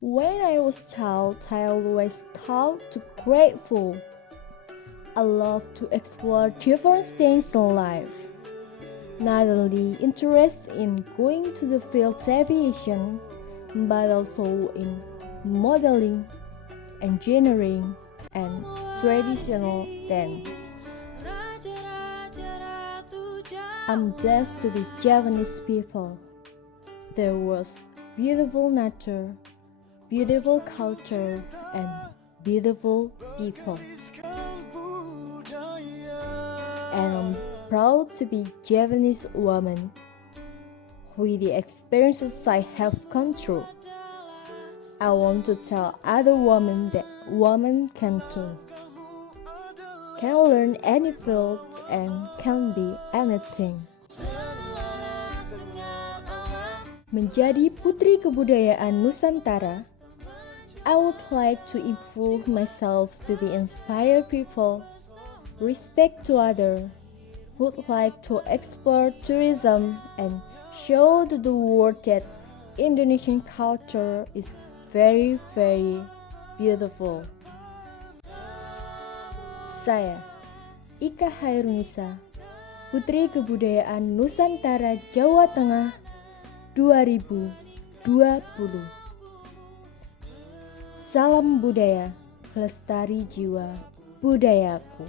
When I was child, I always thought to grateful. I love to explore different things in life. Not only interested in going to the field of aviation, but also in modeling, engineering, and traditional dance. I'm blessed to be Javanese people. There was beautiful nature, beautiful culture, and beautiful people. And I'm proud to be Javanese woman. With the experiences I have gone through, I want to tell other women that women can too. Can learn any field and can be anything. Menjadi putri kebudayaan Nusantara, I would like to improve myself to be inspire people, respect to others, would like to explore tourism and show to the world that Indonesian culture is very, very beautiful. Saya, Ika Hairunisa, Putri Kebudayaan Nusantara Jawa Tengah 2020. Salam budaya, lestari jiwa budayaku.